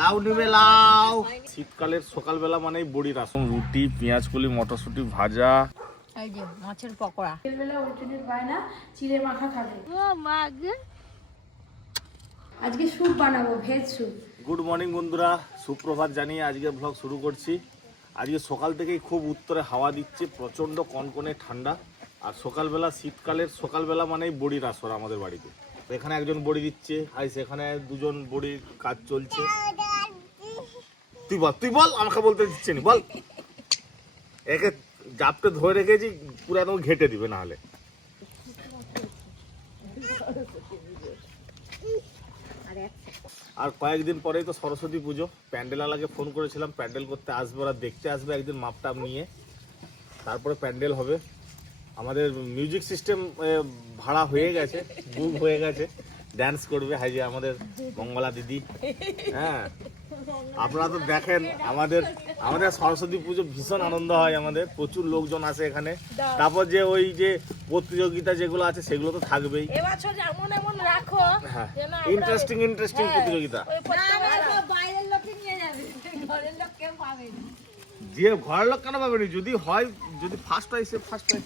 লাউ নিবে লাউ। শীতকালের সকালবেলা মানেই বড়ি রাসন, রুটি, পেঁয়াজ কলি, মটরশুঁটি ভাজা, এই যে মাছের পকোড়া। বিকেলবেলা অর্জুনের বায়না চিড়ে মাখা খাবে। ও মা গে, আজকে স্যুপ বানাবো, ভেজ স্যুপ। গুড মর্নিং বন্ধুরা, সুপ্রভাত জানিয়ে আজকে ব্লগ শুরু করছি। আজকে সকাল থেকেই খুব উত্তরে হাওয়া দিচ্ছে, প্রচণ্ড কনকনে ঠান্ডা। আর সকালবেলা, শীতকালের সকালবেলা মানেই বড়ির আসর আমাদের বাড়িতে। এখানে একজন বড়ি দিচ্ছে, আর সেখানে দুজন বড়ির কাজ চলছে। তুই বল, আমাকে বলতে দিচ্ছে নি, বল। একে জাপটে ধরে রেখেছি, পুরো একদম ঘেটে দিবে না হলে। আর কয়েকদিন পরেই তো সরস্বতী পুজো। প্যান্ডেল আলাকে ফোন করেছিলাম, প্যান্ডেল করতে আসবে, ওরা দেখতে আসবে একদিন মাপটাপ নিয়ে, তারপরে প্যান্ডেল হবে। আমাদের মিউজিক সিস্টেম ভাড়া হয়ে গেছে, বুক হয়ে গেছে। ড্যান্স করবে হাই যে আমাদের মঙ্গলা দিদি। হ্যাঁ, আপনারা তো দেখেন আমাদের সরস্বতী পুজো ভীষণ আনন্দ হয়, আমাদের প্রচুর লোকজন আসে এখানে। তারপর যে ওই যে প্রতিযোগিতা যেগুলো আছে সেগুলো তো থাকবেই। এবছর যেমন এমন রাখো, হ্যাঁ, ইন্টারেস্টিং প্রতিযোগিতা। বাইরের লোককে নিয়ে যাবে, ঘরের লোক কেউ পাবে না। যে ঘরের লোক কেন পাবেনি, যদি হয়, যদি ফার্স্ট হয় সে ফার্স্ট হয়।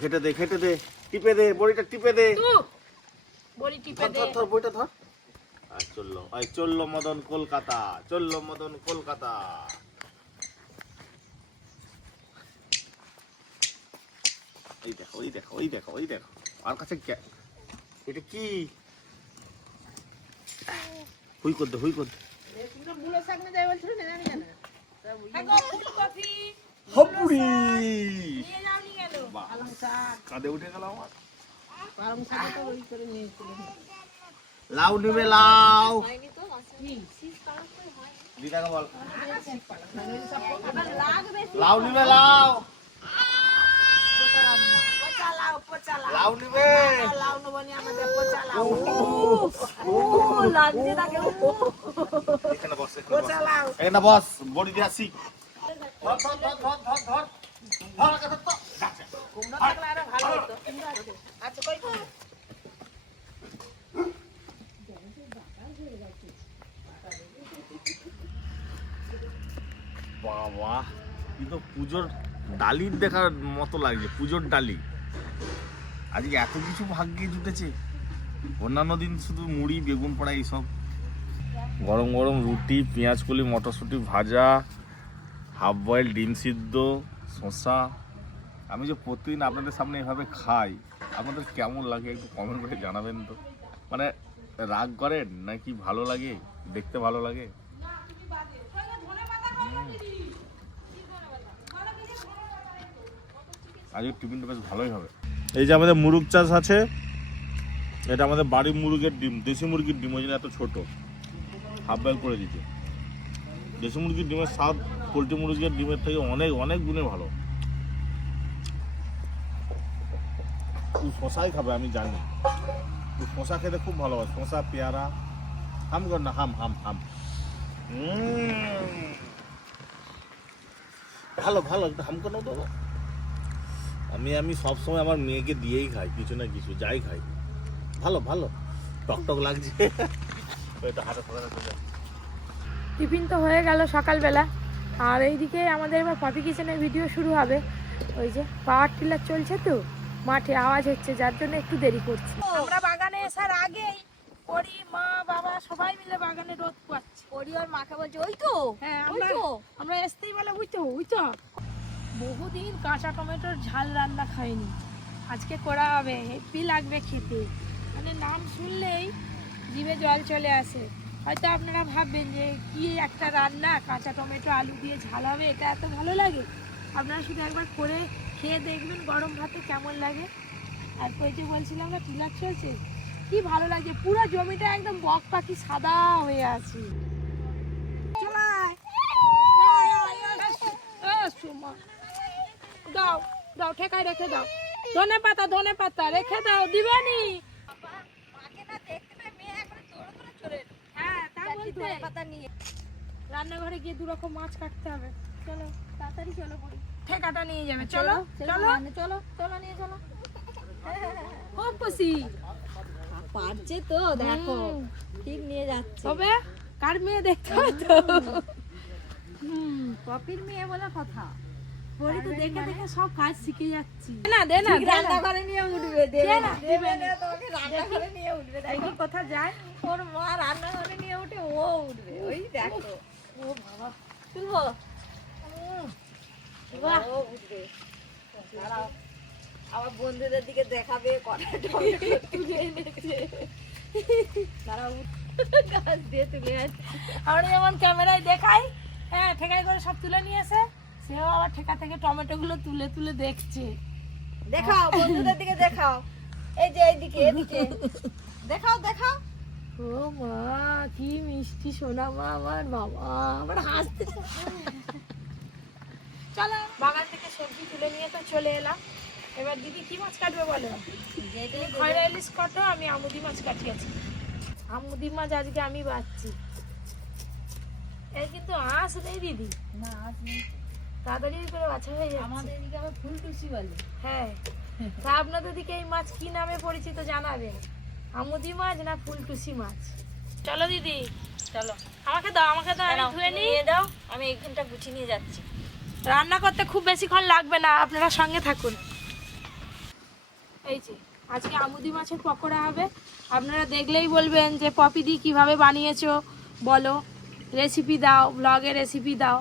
ঘেটে দে, টিপে দে, বড়িটা টিপে দে, বড়ি টিপে দে। ধর বড়িটা ধর। আর চললো মদন কলকাতা, ওই দেখো। আর কাছে এটা কি? হুই কর দে। বুলো শাক না যাই বলছিল না, জানি না। ফুলকপি হপুরি নিয়ে যাওনি কেন? পালং শাক, কাঁদে উঠে গেল আমার। পালং শাক তো ওই করে নিয়েছিল। লাউ নিবে লাউ। হয়নি তো কি শীত পালং তো হয়। দিদাকে বল, আবার লাগবে। লাউ নিবে লাউ। পচা লাউ নিবে। লাউ নবনি আমাদের পচা লাউ। লাগছে তাকে। পচা লাউ। এখানে বস, বড়ি দিয়ে আসি। ধর। কুমড়া থাকলে আরো ভালো হতো। আচ্ছা কই কই। বাবা, কিন্তু পুজোর ডালির দেখার মতো লাগছে, পুজোর ডালি। আজকে এত কিছু ভাগ্যে জুটেছে। অন্যান্য দিন শুধু মুড়ি, বেগুন পোড়া এইসব। গরম গরম রুটি, পেঁয়াজ কলি, মটরশুঁটি ভাজা, হাফ বয়েল ডিম সিদ্ধ, শসা। আমি যে প্রতিদিন আপনাদের সামনে এভাবে খাই, আপনাদের কেমন লাগে একটু কমেন্ট করে জানাবেন তো। মানে রাগ করেন নাকি ভালো লাগে, দেখতে ভালো লাগে? আজকে টিফিনটা বেশ ভালোই হবে। এই যে আমাদের মুরগ চাষ আছে, এটা আমাদের বাড়ির মুরগের ডিম, দেশি মুরগির ডিম, ওই জন্য এত ছোট। হাফ বয়েল করে দিচ্ছে। দেশি মুরগির ডিমের স্বাদ পোলট্রি মুরগির ডিমের থেকে অনেক গুণে ভালো। তুই শশাই খাবে আমি জানি, তুই শশা খেতে খুব ভালোবাসে। শশা, পেয়ারা। হাম কর না, হাম। ভালো একটু হাম কর না তো। আমি সবসময় আমার মেয়েকে দিয়েই খাই, কিছু না কিছু যাই খাই। ভালো টক লাগছে। টিফিন তো হয়ে গেল সকালবেলা। আর এইদিকে আমাদের এবার পপি কিচেনের ভিডিও শুরু হবে। ওই যে পাওয়ার টিলার চলছে তো, মাঠে আওয়াজ হচ্ছে, যার জন্য একটু দেরি করছি। আমরা বাগানে আসার আগেই পরি, মা, বাবা সবাই মিলে বাগানে রোদ পাচ্ছি। পরি আর মাকে বলছে ওই তো। হ্যাঁ, আমরা আসতেই বলে ওই তো। বহুদিন কাঁচা টমেটোর ঝাল রান্না খাইনি, আজকে করা হবে। হেপি লাগবে খেতে, মানে নাম শুনলেই জিভে জল চলে আসে। হয়তো আপনারা ভাববেন যে কি একটা রান্না, কাঁচা টমেটো আলু দিয়ে ঝাল হবে, এটা এত ভালো লাগে? আপনারা শুধু একবার করে খেয়ে দেখবেন গরম ভাতে কেমন লাগে। আর কই যে বলছিলাম না টিলার চলছে, কি ভালো লাগে, পুরো জমিটা একদম বক পাখি সাদা হয়ে আছে। দাও ঠেকায় রেখে দাও, ধনে পাতা রেখে দাও, দিবানি। রান্নাঘরে গিয়ে 2 রকম মাছ কাটতে হবে। চলো তাড়াতাড়ি চলো, পড়ি ঠেকাটা নিয়ে যাবে। চলো নিয়ে চলো। খুব খুশি পারছে তো, দেখো ঠিক নিয়ে যাচ্ছে। হবে কার মেয়ে দেখতে হবে তো। পপির মেয়ে বলে কথা। পরি তো দেখে দেখে সব কাজ শিখে যাচ্ছি। না দে না রান্না করে নিয়ে উঠবে, দেবে না দেবে না। তোমাকে রান্না করে নিয়ে উঠবে। দেখি কোথা যায়। ওর মা রান্না করে নিয়ে উঠে ও উঠবে, ওই দেখো। ও বাবা তুলবো। বাহ, ও উঠবে। দাঁড়াও, আবার বন্ধুদের দিকে দেখাবে কটা টমেটো তুলে এনেছে। দাঁড়াও, গাছ দিয়ে তুলে আনছে। আমরা যেমন ক্যামেরায় দেখাই, হ্যাঁ ঠেকাই করে সব তুলে নিয়ে এসে সেও আবার ঠেকা থেকে টমেটো গুলো তুলে তুলে দেখছে। দেখাও বন্ধুদের দিকে দেখাও, এই যে এইদিকে এদিকে দেখাও দেখাও। ও মা কি মিষ্টি সোনা মা আমার, বাবা আমার হাসতে। চলো বাগান থেকে সবজি তুলে নিয়ে তো চলে এলাম। এবার দিদি কি মাছ কাটবে বলো? তুমি খয়রা ইলিশ কাটো, আমি আমুদি মাছ কাটিয়েছি। আমুদি মাছ আজকে আমি বাচ্ছি। এর কিন্তু আঁশ নেই দিদি, না আজ নেই। তাড়াতাড়ি করে বাছা হয়ে যাচ্ছে। আমাদের এদিকে আবার ফুলটুসি বলে। হ্যাঁ, তা আপনাদের দিকে এই মাছ কি নামে পরিচিত জানাবেন, আমুদি মাছ না ফুলটুসি মাছ? চলো দিদি চলো আমাকে দাও, আমাকে দাও, আমি ধুয়ে নিই। নিয়ে দাও, আমি এখানটা গুছিয়ে নিয়ে যাচ্ছি। রান্না করতে খুব বেশিক্ষণ লাগবে না, আপনারা সঙ্গে থাকুন। এই যে আজকে আমুদি মাছের পকোড়া হবে। আপনারা দেখলেই বলবেন যে পপিদি কিভাবে বানিয়েছো বলো, রেসিপি দাও, ব্লগে রেসিপি দাও।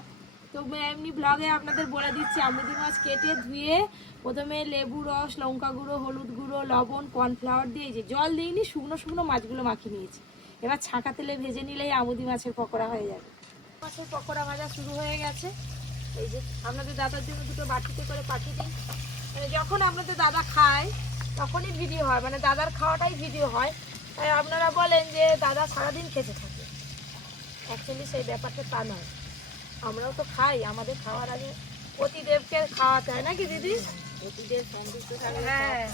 তো এমনি ব্লগে আপনাদের বলে দিচ্ছি, আমুদি মাছ কেটে ধুয়ে প্রথমে লেবু রস, লঙ্কা গুঁড়ো, হলুদ গুঁড়ো, লবণ, কর্নফ্লাওয়ার দিয়ে, এই যে জল দিইনি, শুকনো শুকনো মাছগুলো মাখিয়ে নিয়েছি। এবার ছাঁকা তেলে ভেজে নিলেই আমুদি মাছের পকোড়া হয়ে যাবে। মাছের পকোড়া ভাজা শুরু হয়ে গেছে। এই যে আপনাদের দাদার জন্য দুটো বাটিতে করে পাঠিয়ে দিই। মানে যখন আপনাদের দাদা খায় তখনই ভিডিও হয়, মানে দাদার খাওয়াটাই ভিডিও হয়। তাই আপনারা বলেন যে দাদা সারাদিন খেতে থাকে, অ্যাকচুয়ালি সেই ব্যাপারটা তা নয়। আমরাও তো খাই, আমাদের খাওয়ার আগে পতিদেবকে খাওয়াতে হয় নাকি দিদি? পতিদের সন্তুষ্ট থাকলে হ্যাঁ,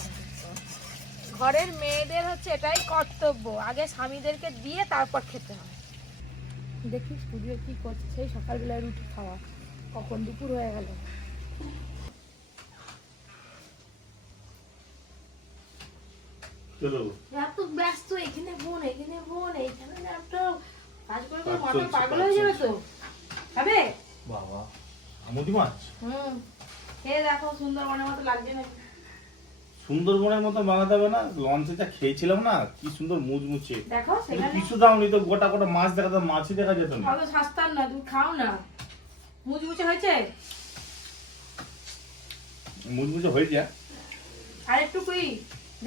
ঘরের মেয়েদের হচ্ছে এটাই কর্তব্য, আগে স্বামীদেরকে দিয়ে তারপর খেতে হয়। দেখি স্টুডিও কি করছে, সেই সকালবেলায় রুটি খাওয়া, কখন দুপুর হয়ে গেল। এত ব্যস্ত, এখানে বোন, এখানে বোন, এইখানে একটা কাজ করে করে মাথা পাগল হয়ে যাবে তো। খাবে বাবা আমুদি মাছ খেয়ে দেখো, সুন্দরবনের মতো লাগছে নাকি? সুন্দরবনের মতো বানাতে হবে না, লঞ্চে যা খেয়েছিলাম না কি সুন্দর মুচমুচে। দেখো সেখানে কিছু দাওনি তো, গোটা গোটা মাছ দেখা, মাছই দেখা যেত না। অত সস্তার না, তুমি খাও না। মুচমুচে হয়েছে, মুচমুচে হয়ে যায়। আর একটু কুই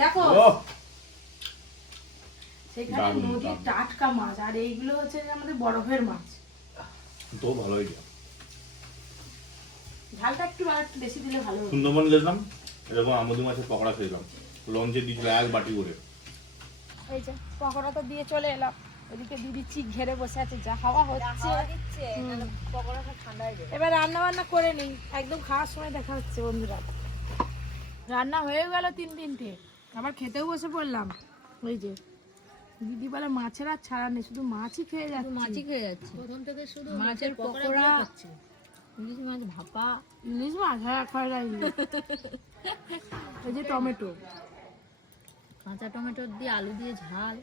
দেখো, ও সেখানে দারুণ, নদীর দারুণ। টাটকা মাছ, আর এইগুলো হচ্ছে যে আমাদের বরফের মাছ। তো ভালো হয়ে যায়। ঝালটা একটু আর একটু বেশি দিলে ভালো হবে। সুন্দরবন গেছিলাম, এরকম আমুদি মাছের পকোড়া খেয়েছিলাম, লঞ্চে দিয়েছিল এক বাটি করে। এই যে পকোড়া তো দিয়ে চলে এলাম, ওদিকে দিদি চিক ঘেরে বসে আছে, যা হাওয়া হচ্ছে। দিচ্ছে, নাহলে পকোড়াটা ঠান্ডা হয়ে যাবে। এবার রান্না বান্না করে নিই, একদম খাওয়ার সময় দেখা হচ্ছে বন্ধুরা। রান্না হয়ে গেল 3-3টে, আবার খেতেও বসে পড়লাম। ওই যে দিদি বলে মাছের আর ছাড়া নেই, শুধু মাছই খেয়ে যাচ্ছে। মাছই খেয়ে যাচ্ছে প্রথম থেকে, শুধু মাছের পকোড়া, ইলিশ মাছ ভাপা, ইলিশ মাছ, হ্যাঁ খয়রা ইলিশ। এই যে টমেটো, কাঁচা টমেটো দিয়ে আলু দিয়ে ঝাল,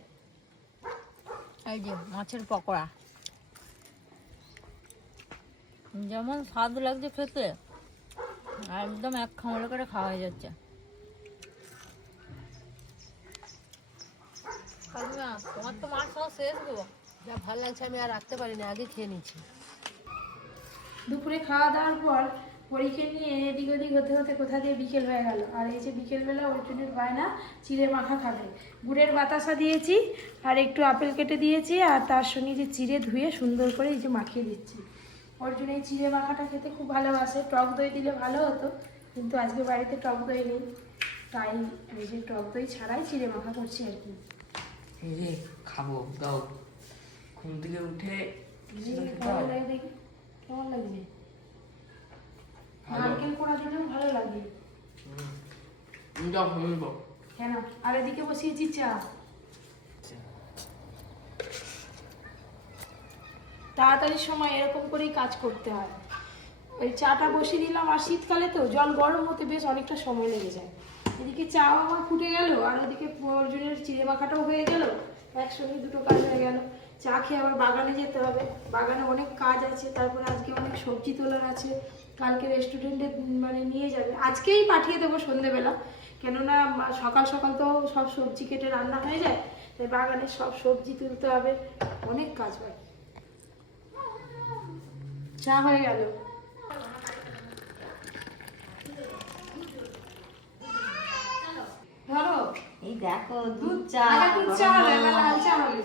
এই যে মাছের পকোড়া। যেমন স্বাদ লাগছে খেতে, একদম এক খামড়ে করে খাওয়া হয়ে যাচ্ছে। তোমার তো মাছ খাওয়া শেষ গো, যা ভালো লাগছে আমি আর রাখতে পারিনি, আগে খেয়ে নিচ্ছি। দুপুরে খাওয়া দাওয়ার পর পরীক্ষা নিয়ে এদিক ওদিক হতে হতে কোথা দিয়ে বিকেল হয়ে গেল। আর এই যে বিকেলবেলা অর্জুনের বায়না চিড়ে মাখা খাবে, গুড়ের বাতাসা দিয়েছি আর একটু আপেল কেটে দিয়েছি, আর তার সঙ্গে যে চিড়ে ধুয়ে সুন্দর করে এই যে মাখিয়ে দিচ্ছি। অর্জুন এই চিড়ে মাখাটা খেতে খুব ভালোবাসে, টক দই দিলে ভালো হতো, কিন্তু আজকে বাড়িতে টক দই নেই, তাই এই যে টক দই ছাড়াই চিড়ে মাখা করছি আর কি। এই যে খাবো দাও, ঘুম থেকে উঠে কিছু তো খেতে কেমন হবে। লাগে দেখি, কেমন লাগছে? নারকেল কোড়া দিলেও ভালো লাগে। দাও শুনবো। কেন? আর এদিকে বসিয়েছি চা। তাড়াতাড়ি সময় এরকম করেই কাজ করতে হয়। ওই চাটা বসিয়ে দিলাম, আর শীতকালে তো জল গরম হতে বেশ অনেকটা সময় লেগে যায়। এদিকে চাও আমার ফুটে গেল, আর ওদিকে অর্জুনের চিড়ে মাখাটাও হয়ে গেল, একসঙ্গে দুটো কাজ হয়ে গেল। চা খেয়ে আবার বাগানে যেতে হবে, বাগানে অনেক কাজ আছে, তারপরে আজকে অনেক সবজি তোলার আছে, কালকে রেস্টুরেন্টে মানে নিয়ে যাবে, আজকেই পাঠিয়ে দেবো সন্ধেবেলা, কেননা সকাল সকাল তো সব সবজি কেটে রান্না হয়ে যায়, তাই বাগানে সব সবজি তুলতে হবে, অনেক কাজ হয়। চা হয়ে গেল। ধরো এই দেখো দুধ চা, দুধ চা হবে, লাল চা হবে।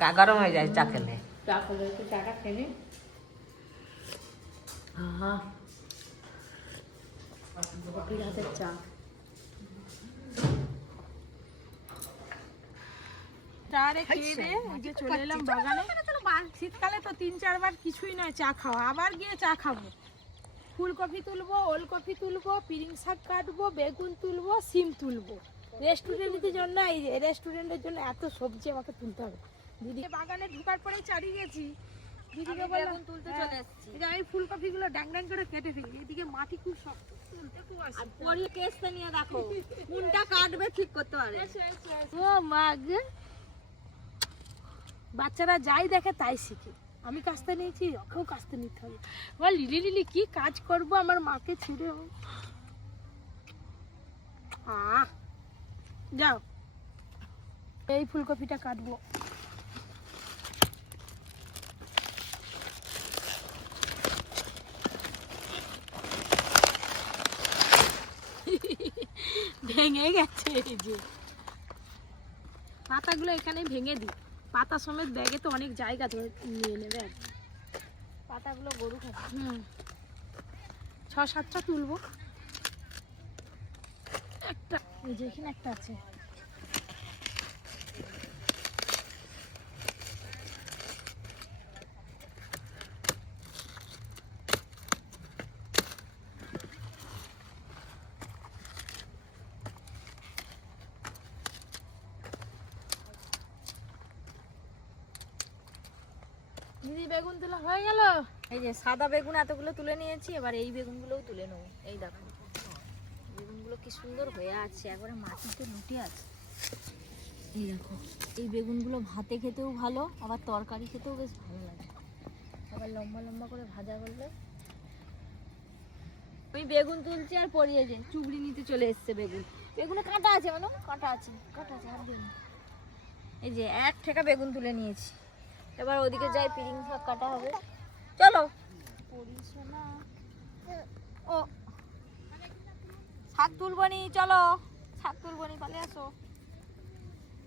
গা গরম হয়ে যায় চা খেলে। চাটা খেলে হাতের চা। খেয়ে দিয়ে এই যে চলে এলাম বাগানে। শীতকালে তো 3-4 বার কিছুই নয় চা খাওয়া, আবার গিয়ে চা খাবো। ফুলকপি তুলবো, ওলকপি তুলবো, পিরিং শাক কাটবো, বেগুন তুলবো, সিম তুলবো। রেস্টুরেন্টের জন্য, এই রেস্টুরেন্টের জন্য এত সবজি আমাকে তুলতে হবে। দিদি বাগানে ঢোকার পরে চালিয়ে গেছি, দিদিকে বললাম তুলতে চলে এসেছি। আমি ফুলকপিগুলো ড্যাং ড্যাং করে কেটে ফেলি, এদিকে মাটি খুব শক্ত, তুলতে খুব আর পরি কেসটা নিয়ে দেখো কোনটা কাটবে ঠিক করতে পারে। ও মা গে, বাচ্চারা যাই দেখে তাই শিখে। আমি কাজটা নিয়েছি, ওকেও কাজটা নিতে হবে। বল লিলি লিলি কি কাজ করবো আমার মাকে ছেড়ে। যাও, এই ফুলকপিটা কাটবো। ভেঙে গেছে, এই যে পাতাগুলো এখানে ভেঙে দিই, পাতা সমেত ব্যাগে তো অনেক জায়গা ধরে নিয়ে নেবে আর কি। পাতাগুলো গরু খাবে। 6-7টা তুলবো। একটা এই যে এখানে একটা আছে। দিদি বেগুন তোলা হয়ে গেল। এই যে সাদা বেগুন এতগুলো তুলে নিয়েছি, এবার এই বেগুনগুলোও তুলে নেবো। এই দেখো বেগুনগুলো কি সুন্দর হয়ে আছে, একবারে মাটিতে লুটে আছে। এই দেখো এই বেগুনগুলো ভাতে খেতেও ভালো, আবার তরকারি খেতেও বেশ ভালো লাগে, আবার লম্বা লম্বা করে ভাজা করলে। আমি বেগুন তুলছি আর পরিয়ে যে চুবড়ি নিতে চলে এসছে বেগুন। বেগুনে কাঁটা আছে, মানে কাঁটা আছে, কাঁটা আছে, হাত দিন। এই যে এক ঠেকা বেগুন তুলে নিয়েছি, এবার ওদিকে যাই পিরিং শাক কাটা হবে। চলো ও শাক তুলবো নি, চলো শাক তুলবো নি, পালিয়ে আসো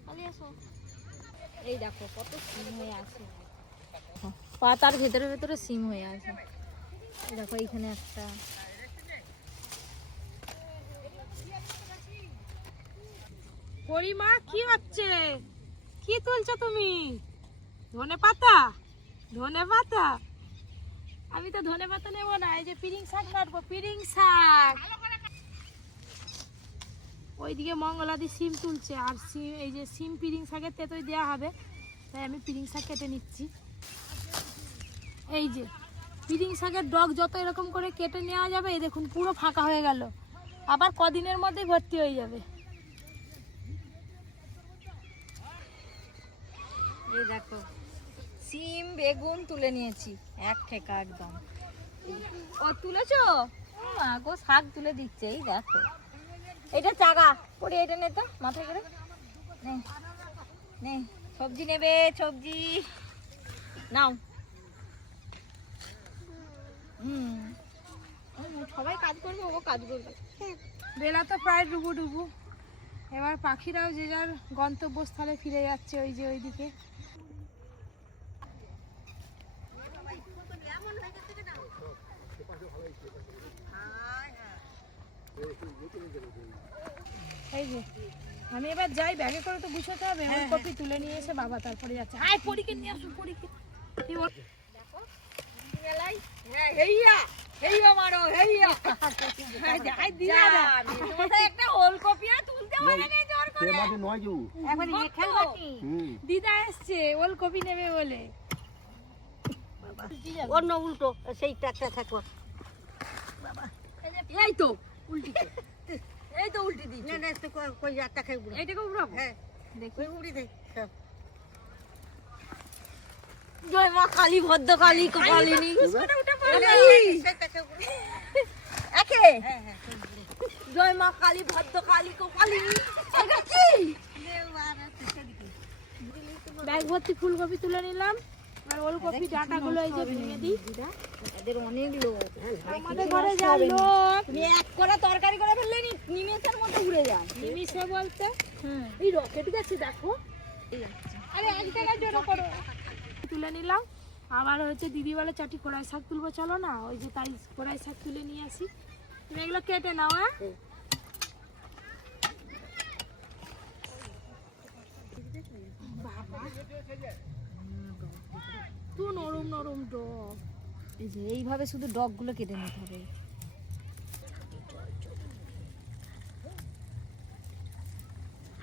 পালিয়ে আসো। এই দেখো কত সিম হয়ে আছে, পাতার ভেতরে ভেতরে সিম হয়ে আছে। এই দেখো এইখানে একটা। পরিমা কি হচ্ছে, কি তুলছো তুমি? ধনে পাতা, ধনে পাতা। আমি তো ধনে পাতা নেবো না, এই যে পিরিং শাক কাটবো, পিরিং শাক। ওইদিকে মঙ্গলাদি সিম তুলছে, আর সিম এই যে সিম পিরিং শাকের তেতোই দেওয়া হবে, তাই আমি পিরিং শাক কেটে নিচ্ছি। এই যে পিরিং শাকের ডগ যত এরকম করে কেটে নেওয়া যাবে, এই দেখুন পুরো ফাঁকা হয়ে গেল, আবার কদিনের মধ্যেই ভর্তি হয়ে যাবে। এই দেখো সিম বেগুন তুলে নিয়েছি এক ঠেকা একদম। ও তুলেছো? মা গো শাক তুলে দিচ্ছে। এই দেখো এটা চাগা পড়ে, এটা নে তো মাথায় করে নে নে। সবজি নেবে, সবজি নাও। সবাই কাজ করবে, ও কাজ করবে। বেলা তো প্রায় ডুবু ডুবু, এবার পাখিরাও যে যার গন্তব্যস্থলে ফিরে যাচ্ছে, ওই যে ওইদিকে। এই যে আমি এবার যাই, ব্যাগে করে তো গুছাতে হবে। কপি তুলে নিয়ে এসে বাবা তারপরে যাচ্ছে। আয় পরীকে নিয়ে আসুন, পরীকে। দিদা এসছে ওলকপি নেবে বলে। অন্য উল্টো সেই টাকা থাকো। এই তো উল্টি এই তো উল্টে দিচ্ছি। না তো কই একটা খাই বুড়ো। এইটাকে উড়াবো। হ্যাঁ দেখি। ওই উড়ি দে সব। জয় মা কালী ভদ্র কালী কপালিনী। একে হ্যাঁ জয় মা কালী ভদ্র কালী কপালিনী। এটা কি? ব্যাগ ভর্তি ফুলকপি তুলে নিলাম আর ওলকপি ডাঁটাগুলো এই যে ভেঙে দিই। এদের অনেক লোক। আমাদের ঘরে যা লোক তুমি এক কড়া তরকারি করে ফেললে নিমেষের মধ্যে উড়ে যায়। নিমিষে বলতে এই রকেট গেছে দেখো। আরে এক জায়গায় জড়ো করো। তুলে নিলাম। আবার হচ্ছে দিদি বলে চাটি কড়াই শাক তুলবো, চলো না, ওই যে তাই কড়াই শাক তুলে নিয়ে আসি। তুমি এগুলো কেটে নাও। হ্যাঁ তো নরম নরম ডগ। এই যে এইভাবে শুধু ডগগুলো কেটে নিতে হবে।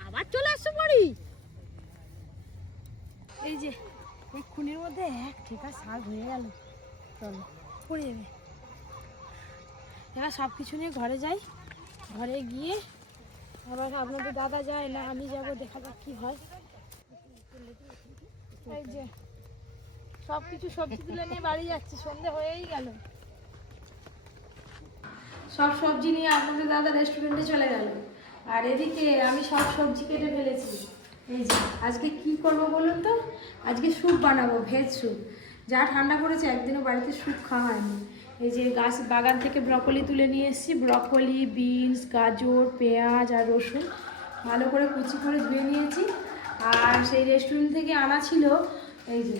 আবার চলে আসছো বাড়ি। এই যে এই খুনির মধ্যে এক ঠিকা শাক হয়ে গেল। চলো পড়ে যাবে। এবার সব কিছু নিয়ে ঘরে যাই। ঘরে গিয়ে আবার আপনাদের দাদা যায় না আমি যাব, দেখা যাক কি হয়। এই যে সব কিছু সবজি তুলে নিয়ে বাড়ি যাচ্ছি, সন্ধে হয়েই গেল। সব সবজি নিয়ে আপনাদের দাদা রেস্টুরেন্টে চলে গেল। আর এদিকে আমি সব সবজি কেটে ফেলেছি। এই যে আজকে কি করব বলুন তো, আজকে স্যুপ বানাবো, ভেজ স্যুপ। যা ঠান্ডা পড়েছে একদিনও বাড়িতে স্যুপ খাওয়া হয়নি। এই যে গাছ বাগান থেকে ব্রকলি তুলে নিয়ে এসেছি। ব্রকলি, বিনস, গাজর, পেঁয়াজ আর রসুন ভালো করে কুচি করে ধুয়ে নিয়েছি। আর সেই রেস্টুরেন্ট থেকে আনা ছিল এই যে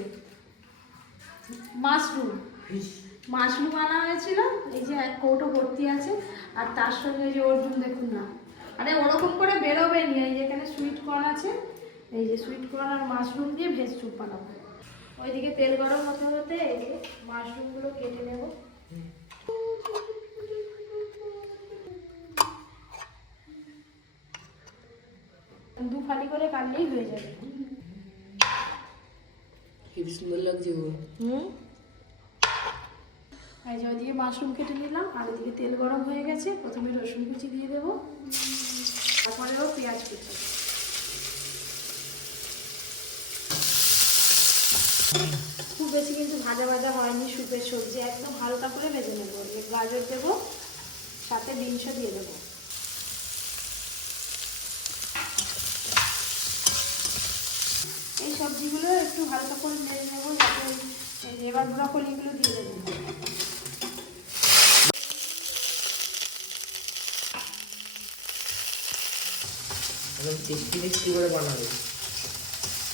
মাশরুম আনা হয়েছিল। এই যে এক কৌটো ভর্তি আছে। আর তার সঙ্গে এই যে অর্জুন দেখুন না, আরে ওরকম করে বেরোবে নি। এই যে এখানে সুইট কর্ন আছে, এই যে সুইট কর্ন আর মাশরুম দিয়ে ভেজ স্যুপ বানাবো। ওইদিকে তেল গরম হতে হতে এই যে মাশরুমগুলো কেটে নেব। দু ফালি করে কাটলেই হয়ে যাবে। খুব সুন্দর লাগছে গো। এই যে ওইদিকে মাশরুম কেটে নিলাম আর ওইদিকে তেল গরম হয়ে গেছে। প্রথমে রসুন কুচি দিয়ে দেবো, তারপরেও পেঁয়াজ কুচি। খুব বেশি কিন্তু ভাজা ভাজা হয়নি স্যুপের সবজি, একদম হালকা করে ভেজে নেবো। গাজর দেবো, সাথে বিনসও দিয়ে দেবো। এই সবজিগুলো একটু হালকা করে নেড়ে নেবো, যাতে এবার ব্রকলিগুলো দিয়ে দেবো। টেস্টি টেস্টি করে বানাবে।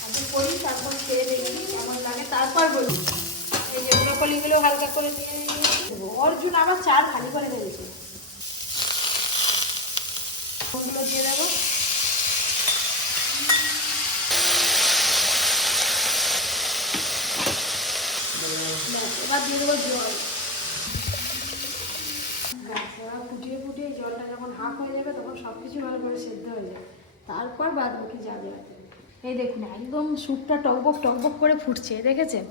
আগে করি, তারপর খেয়ে দেখি কেমন লাগে, তারপর বলি। এই যে ব্রকলিগুলো হালকা করে দিয়ে দেবো। অর্জুন আবার চাল খালি করে দিয়েছে। ওগুলো দিয়ে দেবো। এবার দিয়ে দেবো জল। এবার ফুটিয়ে ফুটিয়ে জলটা যখন হাফ হয়ে যাবে তখন সব কিছু ভালো করে সেদ্ধ হয়ে যাবে। তারপর বাদ বাকি যাবে। এই দেখুন একদম স্যুপটা টকবক টকবক করে ফুটছে, দেখেছেন?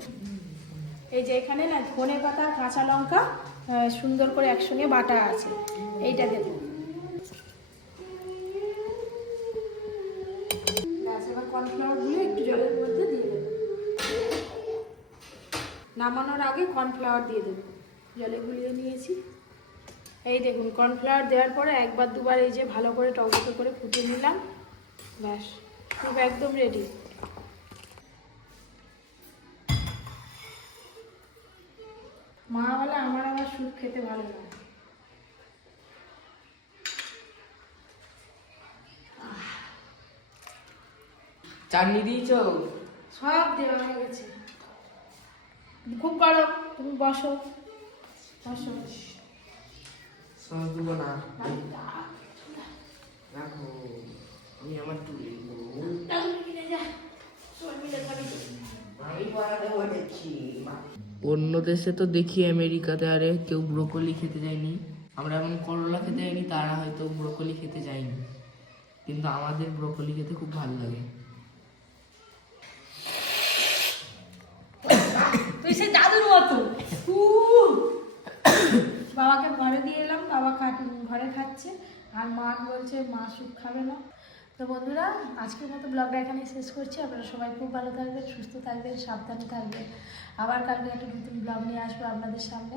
এই যে এখানে না ধনে পাতা, কাঁচা লঙ্কা সুন্দর করে একসঙ্গে বাটা আছে, এইটা দেবো। ব্যাস, এবার কর্নফ্লাওয়ারগুলো একটু জলের মধ্যে দিয়ে দেবো। নামানোর আগে কর্নফ্লাওয়ার দিয়ে দেবো। জলে গুলিয়ে নিয়েছি। এই দেখুন কর্নফ্লাওয়ার দেওয়ার পরে একবার দুবার এই যে ভালো করে টকবক করে ফুটিয়ে নিলাম। ব্যাস, স্যুপ একদম রেডি। মা বলে আমার আবার স্যুপ খেতে ভালো লাগে। চাটনি দিয়েছো? সব দেওয়া হয়ে গেছে। খুব গরম, তুমি বসো বসো। সস দেবো না, রাখো, আমি আমার তুলে দেবো। আমি বানাতে বলেছি। অন্য দেশে তো দেখি আমেরিকাতে আরে কেউ ব্রোকলি খেতে যায়নি, আমরা এখন করলা খেতে যাইনি, তারা হয়তো ব্রোকলি খেতে যায়নি, কিন্তু আমাদের ব্রোকলি খেতে খুব ভালো লাগে। তুই সে দাদুর মতো। বাবাকে ঘরে দিয়ে এলাম, বাবা ঘরে খাচ্ছে। আর মা বলছে মা স্যুপ খাবে না। তো বন্ধুরা, আজকের মতো ব্লগটা এখানেই শেষ করছি। আপনারা সবাই খুব ভালো থাকবেন, সুস্থ থাকবেন, সাবধানে থাকবেন। আবার কালকে একটা নতুন ব্লগ নিয়ে আসবো আপনাদের সামনে।